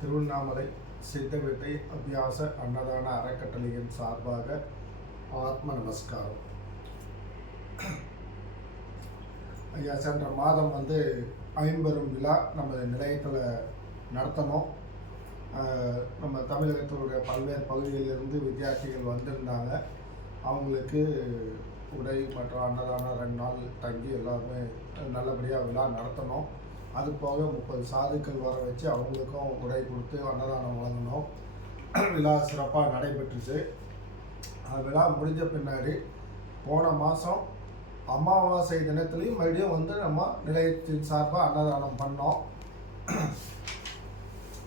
திருவண்ணாமலை சித்தவித்தை அபியாச அன்னதான அறக்கட்டளையின் சார்பாக ஆத்ம நமஸ்காரம். ஐயா, சென்ற மாதம் ஐம்பெரும் விழா நம்ம நிலையத்தில் நடத்தணும். நம்ம தமிழகத்தினுடைய பல்வேறு பகுதிகளிலிருந்து வித்தியார்த்திகள் வந்திருந்தாங்க. அவங்களுக்கு உடை மற்றும் அன்னதானம் 2 நாள் தங்கி எல்லாருமே நல்லபடியாக விழா நடத்தணும். அது போக 30 சாதுக்கள் வர வச்சு அவங்களுக்கும் உடை கொடுத்து அன்னதானம் வழங்கணும். விழா சிறப்பாக நடைபெற்றுச்சு. விழா முடிஞ்ச பின்னாடி போன மாதம் அமாவாசை தினத்துலேயும் மறுபடியும் நம்ம நிலையத்தின் சார்பாக அன்னதானம் பண்ணோம்.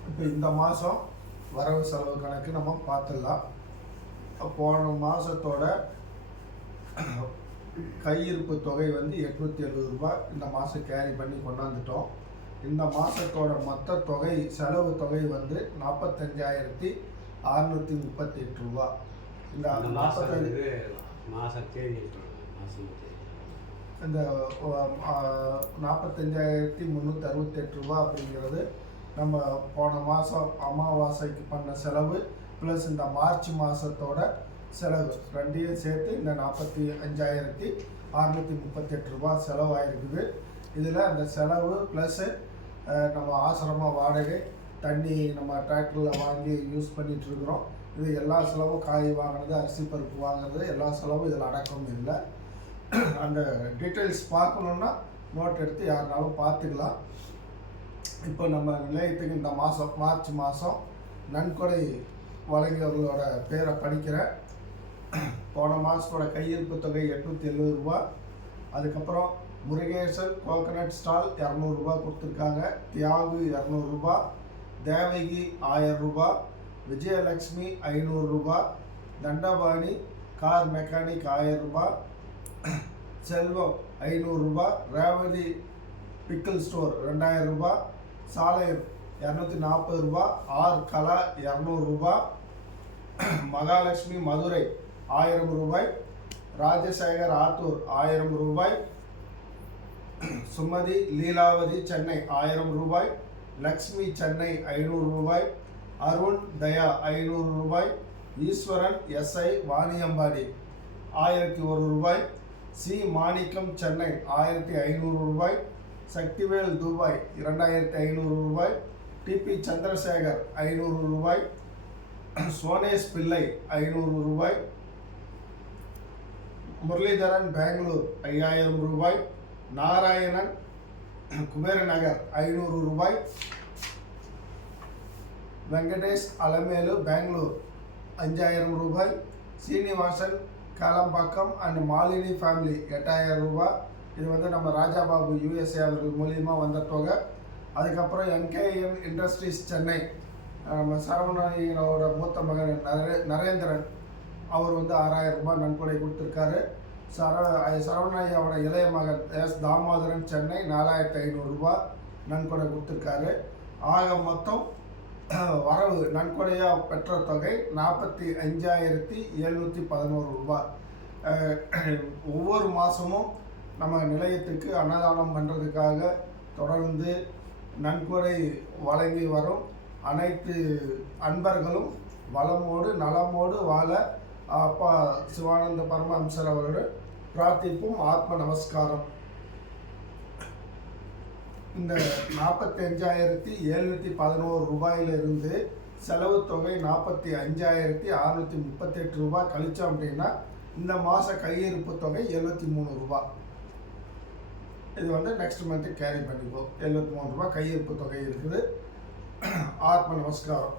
இப்போ இந்த மாதம் வரவு செலவு கணக்கு நம்ம பார்த்துடலாம். போன மாதத்தோட கையிருப்பு தொகை 870 ரூபாய் இந்த மாதம் கேரி பண்ணி கொண்டாந்துட்டோம். இந்த மாதத்தோட மொத்த தொகை செலவு தொகை 45,638 ரூபா. இந்த 45,368 ரூபா அப்படிங்கிறது நம்ம போன மாதம் அமாவாசைக்கு பண்ண செலவு ப்ளஸ் இந்த மார்ச் மாதத்தோட செலவு ரெண்டையும் சேர்த்து இந்த 45,638 ரூபா செலவாயிருக்குது. இதில் அந்த செலவு ப்ளஸ்ஸு நம்ம ஆசிரம வாடகை, தண்ணி நம்ம டிராக்டரில் வாங்கி யூஸ் பண்ணிகிட்ருக்குறோம். இது எல்லா செலவும் காய் வாங்கினது, அரிசி பருப்பு வாங்குறது எல்லா செலவும் இதில் அடக்கம் இல்லை. அந்த டீட்டெயில்ஸ் பார்க்கணுன்னா நோட் எடுத்து யாருனாலும் பார்த்துக்கலாம். இப்போ நம்ம நிலையத்துக்கு இந்த மாதம் மார்ச் மாதம் நன்கொடை வழங்கியவர்களோட பேரை படிக்கிறேன். போன மாதத்தோட கையிருப்பு தொகை 870 ரூபா. அதுக்கப்புறம் முருகேசன் கோகனட் ஸ்டால் 200 ரூபா கொடுத்துருக்காங்க. தியாகு 200 ரூபா. தேவகி 1000 ரூபா. விஜயலக்ஷ்மி 500 ரூபா. தண்டபாணி கார் மெக்கானிக் 1000 ரூபா. செல்வம் 500 ரூபா. ரேவதி பிக்கிள் ஸ்டோர் 2000 ரூபா. சாலையம் 240 ரூபா. ஆர் கலா 200 ரூபா. மகாலட்சுமி மதுரை 1000 ரூபாய். ராஜசேகர் ஆத்தூர் 1000 ரூபாய். சுமதி லீலாவதி சென்னை 1000 ரூபாய். லக்ஷ்மி சென்னை 500 ரூபாய். அருண் தயா 500 ரூபாய். ஈஸ்வரன் எஸ்ஐ வாணியம்பாடி 1001 ரூபாய். சி மாணிக்கம் சென்னை 1500 ரூபாய். சக்திவேல் துபாய் 2500 ரூபாய். டிபி சந்திரசேகர் 500 ரூபாய். சோனேஷ் பிள்ளை 500 ரூபாய். முரளிதரன் பெங்களூர் 5000 ரூபாய். நாராயணன் குபேரநகர் 500 ரூபாய். வெங்கடேஷ் அலமேலு பெங்களூர் 5000 ரூபாய். சீனிவாசன் காலம்பாக்கம் அண்ட் மாலினி ஃபேமிலி 8000 ரூபாய். இது நம்ம ராஜாபாபு USA அவர்கள் மூலியமாக வந்த தொகை. அதுக்கப்புறம் NKN இண்டஸ்ட்ரீஸ் சென்னை நம்ம சரவணனோட மூத்த மகன் நரேந்திரன் அவர் 6000 ரூபாய் நன்கொடை கொடுத்துருக்காரு. சரவணையாவோட இளைய மகன் S தாமோதரன் சென்னை 4500 ரூபாய் நன்கொடை கொடுத்துருக்காரு. ஆக மொத்தம் வரவு நன்கொடையாக பெற்ற தொகை 45,711 ரூபாய். ஒவ்வொரு மாதமும் நம்ம நிலையத்துக்கு அன்னதானம் பண்ணுறதுக்காக தொடர்ந்து நன்கொடை வழங்கி வரும் அனைத்து அன்பர்களும் வளமோடு நலமோடு வாழ அப்பா சிவானந்த பரமஹம்சர் அவரோட பிரார்த்திப்பும். ஆத்ம நமஸ்காரம். இந்த 45,711 ரூபாயிலிருந்து செலவு தொகை 45,638 ரூபாய் கழிச்சோம் அப்படின்னா இந்த மாத கையிருப்பு தொகை 73 ரூபாய். இது நெக்ஸ்ட் மந்த்து கேரி பண்ணிப்போம். 73 ரூபாய் கையிருப்பு தொகை இருக்குது. ஆத்ம நமஸ்காரம்.